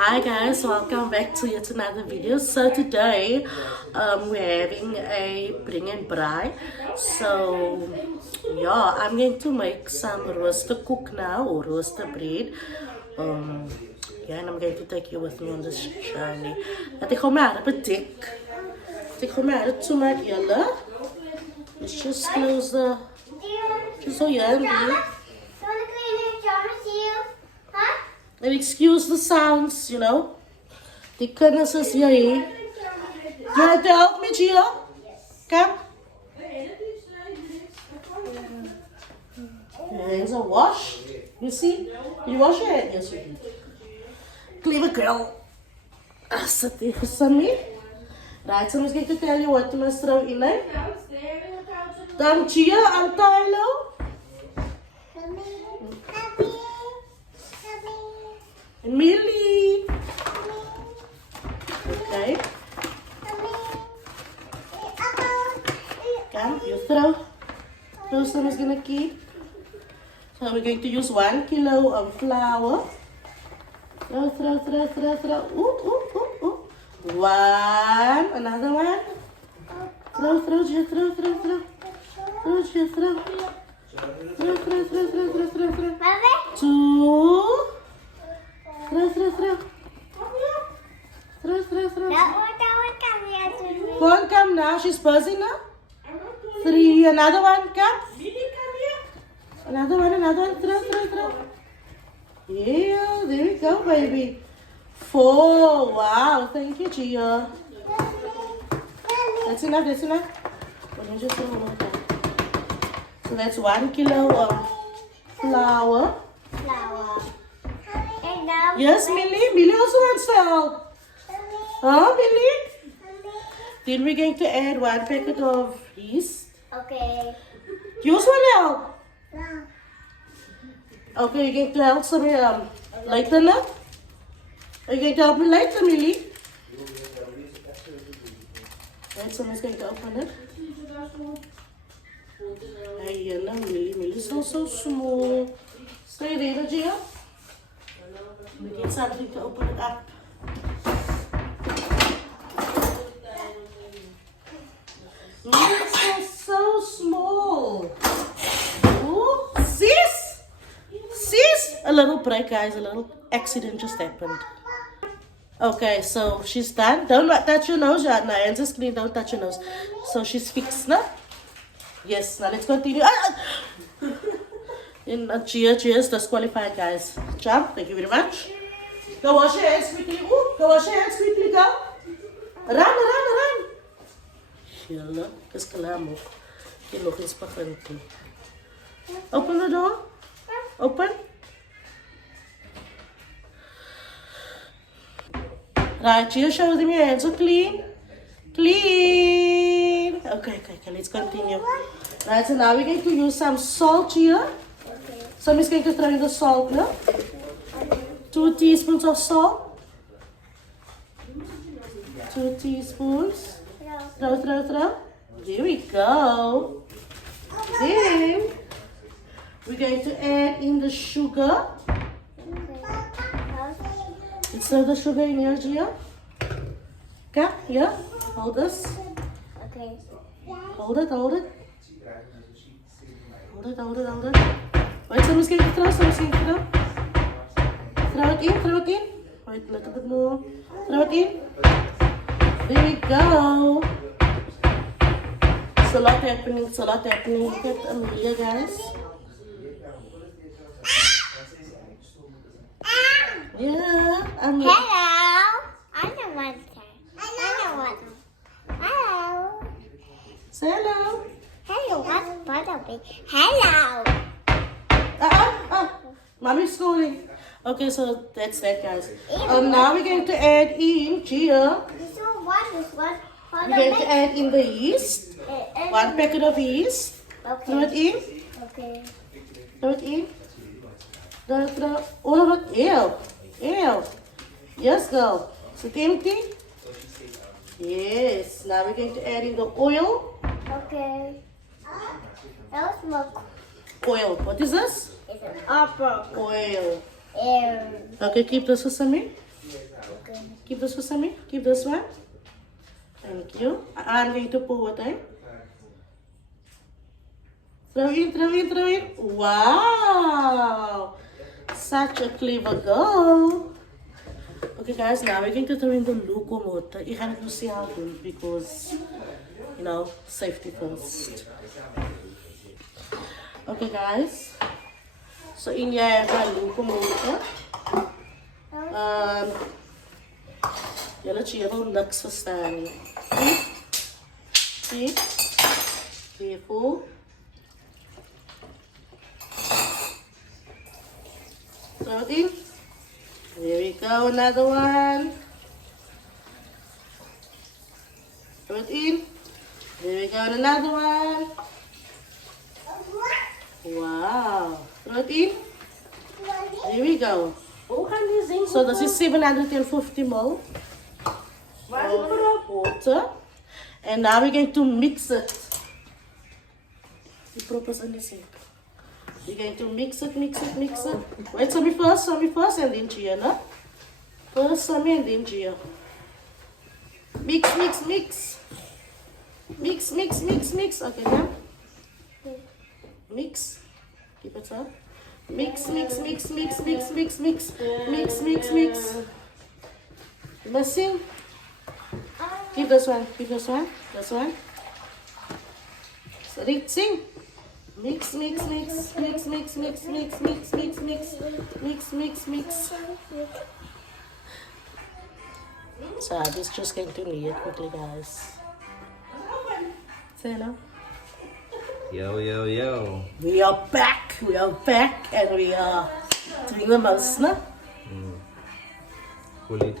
Hi guys, welcome back to yet another video. So today we're having a bring and braai. So yeah, I'm going to make some roasted cook now, or roasted bread. Yeah, and I'm going to take you with me on this journey. Ek gaan my hare bedek. Ek gaan my hare toemaak julle. Let's just close the just so yeah. And excuse the sounds, you know. The goodness is here. You have to help me, Gio? Come. Your hands are washed. You see? You wash your hands. Yes, you did. Clever girl. Sit there, Sammy. Right, so I'm going to tell you what you must throw in there. Then Gio, untie low. Millie. Okay. Come, you throw. Those one is gonna keep. So we're going to use 1 kilo of flour. Throw. Ooh. One. Another one. Throw. Just throw. Just throw. Throw. 2. Throw. Go on, come now. She's buzzing now. 3. Another one, come. Another one. Throw. Yeah, there we go, baby. 4. Wow, thank you, Gia. That's enough. So that's 1 kilo of flour. Yes, Millie. Millie also wants to help. Huh, Millie? Then we're going to add 1 packet of yeast. Okay. You also want to help? No. Okay, you're going to help some later now? Are you going to help me later, Millie? Right, someone's going to open it. Hey, no, Millie's so small. Stay there, Gia. We get something to open it up. It's so small. Oh, sis! A little break, guys. A little accident just happened. Okay, so she's done. Don't touch your nose. Yeah, no, hands is clean. Don't touch your nose. So she's fixed now. Yes, now let's continue. Cheers, disqualified, guys. Jump, thank you very much. Go wash your hands quickly. Ooh, go wash your hands quickly, go. Run. Shilla, dis klaar mo. Jy nog eens begin toe. Open the door. Open. Right, cheers, show them your hands are clean. Okay, let's continue. Right, so now we're going to use some salt here. So I'm just going to throw in the salt now. 2 teaspoons of salt. 2 teaspoons. Throw. There we go. Then we're going to add in the sugar. Let's throw the sugar in here, Gia. Okay, yeah. Hold this. Okay. Hold it. Wait, someone's going to throw. Throw it in. Wait, a little bit more. Throw it in. There we go. It's a lot happening. Look at Amelia, guys. Yeah, Amelia. Hello. I don't want to. Hello. Say hello. Hello. What's part of it? Hello. Mommy's schooling. Okay, so that's that, guys. Now we're going to add in Gia. This one. We're going to add in the yeast. 1 packet of yeast. Okay. Throw it in. Okay. Throw it in. Throw all of it. Ew. Yes, girl. Is it empty? Yes. Now we're going to add in the oil. Okay. That was milk. Oil. What is this? It's an apple. Oil. Air. Okay, keep this for me. Keep this for Sammy. Keep this one. Thank you. I'm going to pour it in. Throw in, throw in, throw in. Wow! Such a clever girl. Okay guys, now we're going to throw in the lukewarm water. You have to see how to do it because, you know, safety first. Okay guys. So in here I have lukewarm water. Julle hier wil niks verstaan nie. See? Careful. Throw it in. There we go, another one. Throw it in. There we go, another one. Wow. Throw it in. There we go. So this is 750 ml of water. And now we're going to mix it. The purpose in this. We're going to mix it, mix it, mix it. Wait, Sammy first, and then Gia, no? First Sammy and then Gia. Mix, mix, mix. Mix, mix, mix, mix. Okay, now. Mix. Keep it up. Mix, mix, mix, mix, mix, mix, mix. Mix, mix, mix. Missing. Keep this one, keep this one, this one. Sing. Mix, mix, mix, mix, mix, mix, mix, mix, mix, mix, mix, mix, mix. So I'm just going to knead it quickly, guys. Say hello. Yo, yo, yo. We are back, and we are doing the most, no? Pull it.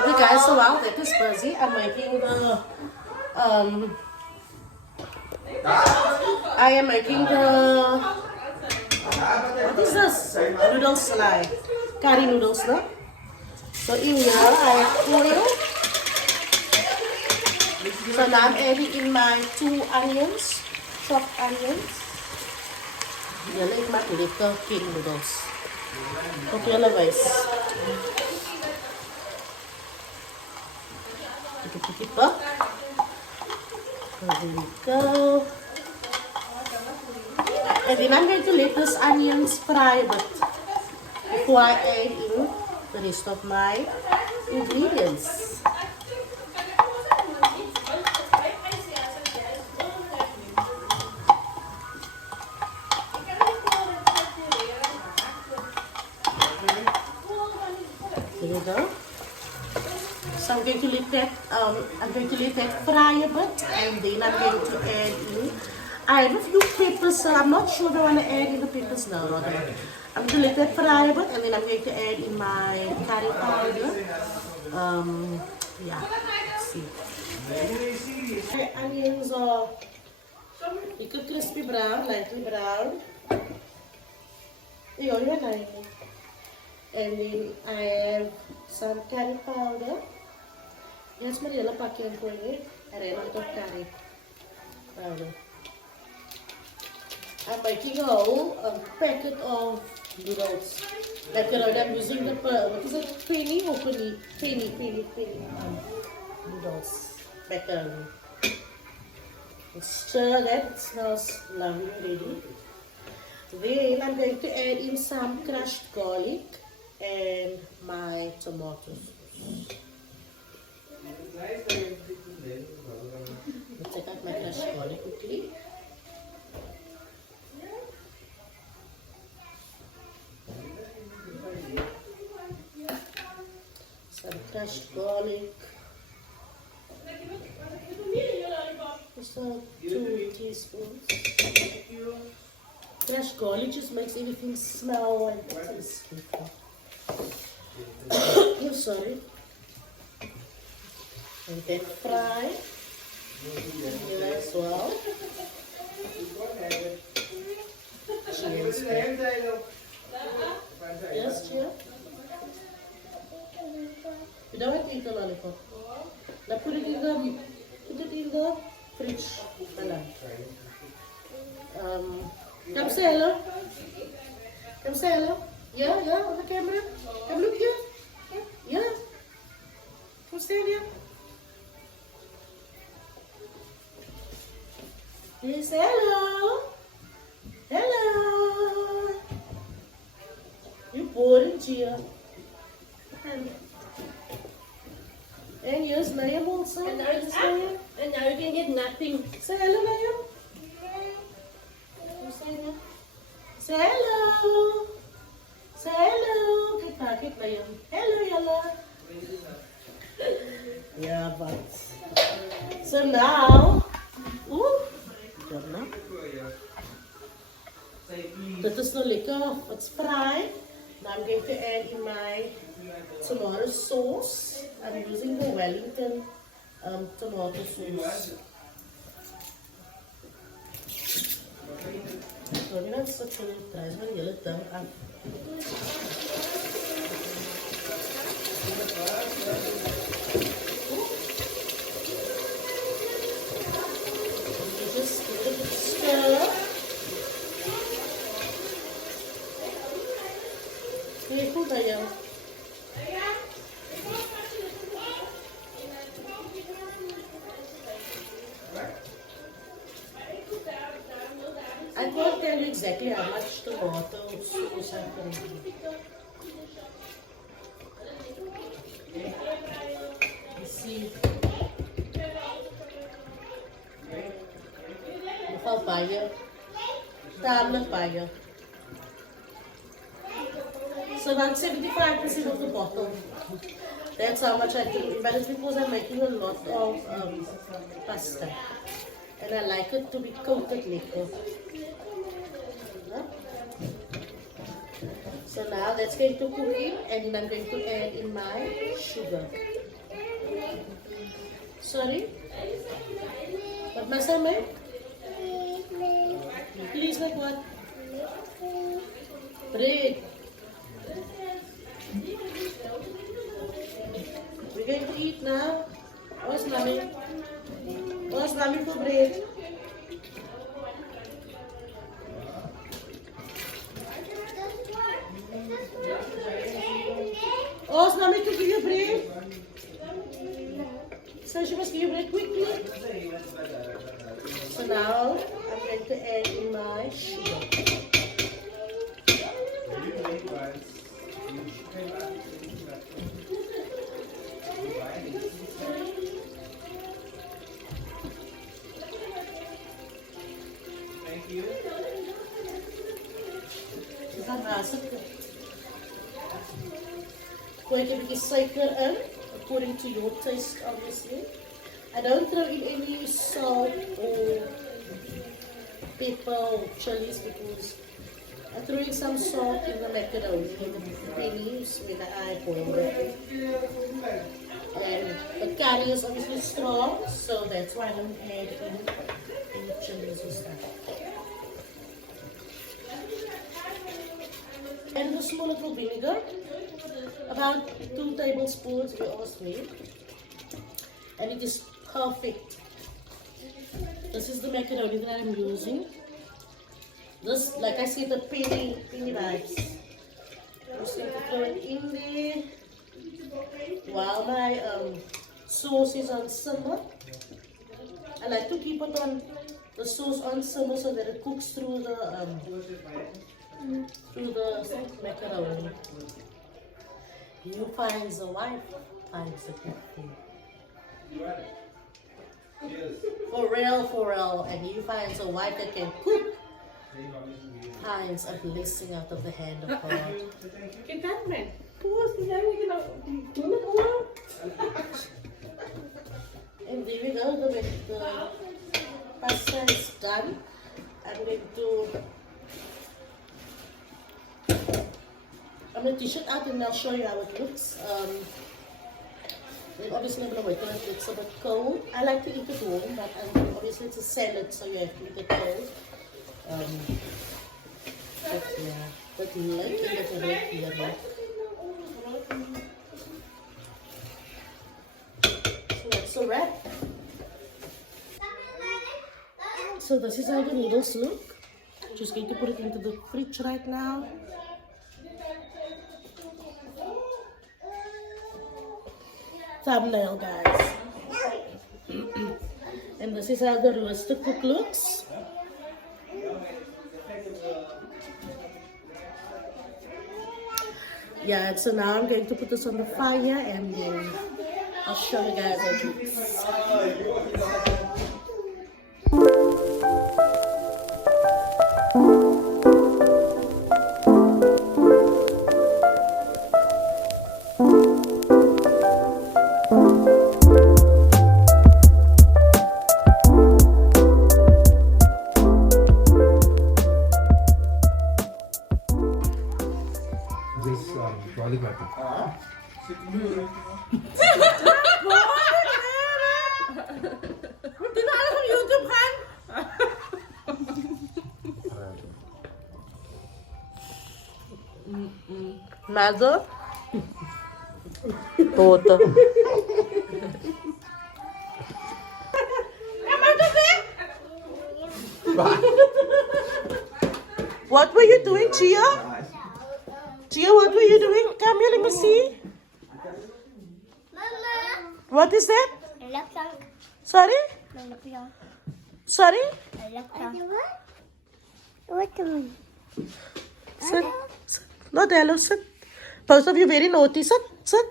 Okay guys, so while that is busy, I'm making the I am making the what is this? Noodles slide. Curry noodles, no? So in here I have oil. So now I'm adding in my 2 onions, chopped onions. Julle ek maak lekker king noodles. Op julle wys. Keep it up. There we go. And then I'm going to let those onions fry a bit before I add in the rest of my ingredients. There you go. So I'm going to let that fry a bit, and then I'm going to add in. I have a few peppers, so I'm not sure if I want to add in the peppers now. I'm going to let that fry a bit, and then I'm going to add in my curry powder. Yeah, let's see. My onions are crispy brown, lightly brown. And then I have some curry powder. Yes, Mariela pakai yang kuning. Ada untuk curry powder. I'm making a whole packet of noodles. Like I'm using the what is it? Penny noodles. Macaroni. Stir that. It smells lovely already. Then I'm going to add in some crushed garlic and my tomatoes. Let's take out my crushed garlic quickly. Some crushed garlic. Just 2 teaspoons. Crushed garlic just makes everything smell and taste good. Oh, sorry. And then fry as well. Cheers. Yes, cheers. You don't want to eat the lollipop. Now put it in the fridge. Come say hello. Come say hello. Yeah, on the camera. Come look here. Yeah. Come stand here. Yes, hello. Hello. You boring, Gia. And here's Liam also. And now it's up. And now you can get nothing. Say hello, Liam. You say hello. Say hello. Say hello. Kijk daar, kijk Liam. Hello, Yella. Yeah, but. So now. Ooh. Jamna. Dit is nou lekker. It's fried. Now I'm going to add in my tomato sauce. I'm using the Wellington tomato sauce. So we're not such a price when you let them up. You just give it a bit stir. Careful, Daya. I can't tell you exactly how much tomato sauce I'm putting. You see, nogal baie, tamelijk baie. So that's 75% of the bottle. That's how much I do. But it's because I'm making a lot of pasta. And I like it to be coated liquor. So now that's going to cook in, and then I'm going to add in my sugar. Sorry? What must I make? Please like what? Bread. We're going to eat now. Where's mommy? Where's mommy for bread? Oh, mommy to give you bread. So she must give you bread quickly. So now I'm going to add in my sugar. Thank you. Gooi ek 'n bietjie suiker in, according to your taste, obviously. I don't throw in any salt or pepper or chilies because I threw in some salt in the macaroni, in the pennies when I boiled it. And the curry is obviously strong, so that's why I don't add any chilies or stuff. And a small little vinegar, about 2 tablespoons if you ask me, and it is perfect. This is the macaroni that I'm using. This, like I said, the penny rice. I'm just going to throw it in there while my sauce is on simmer. I like to keep it on the sauce on simmer so that it cooks through the macaroni. You finds a wife, finds a good thing. For real, and you finds a wife that can cook, finds a blessing out of the hand of God. Kijk dat, man. Hoe is jij niet nou? Doe het gewoon. And there we go, the pasta is done. I'm going to dish it out and I'll show you how it looks. Then obviously I'm going to wait until it gets a bit cold. I like to eat it warm, but obviously it's a salad, so you have to eat it cold. But yeah, but like it a bit here. So that's a wrap. So this is how the noodles look. Just going to put it into the fridge right now. thumbnail, guys. And this is how the roasted cook looks. Yeah, so now I'm going to put this on the fire and then I'll show you guys how it looks. Just garlic butter. Tinalo sa YouTube, Han? Nada? Tota. What were you doing, Chia? Chia, what were you doing? Come here, let me see. Mama. What is that? Laptop. Sorry? Laptop. Sorry? Laptop. What the one? Sit. Sit. Not hello, sit. Both of you very naughty. Sit. Sit.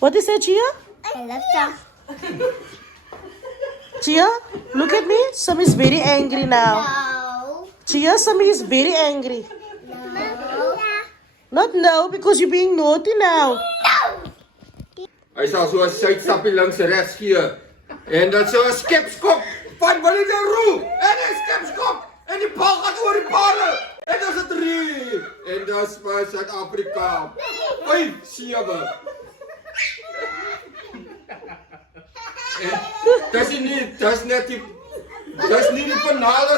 What is that, Chia? Laptop. Chia, look at me. Sami is very angry now. No. Chia, Sami is very angry. No. Not now, because you're being naughty now. Hy sal so 'n suidstappie links en regs gee. En dan so 'n skepskop van wil jy roe. En 'n skepskop en die bal gaan oor die palle. En dis 'n 3. En dis vir Suid-Afrika. 5-7. Dis nie, dis net die finale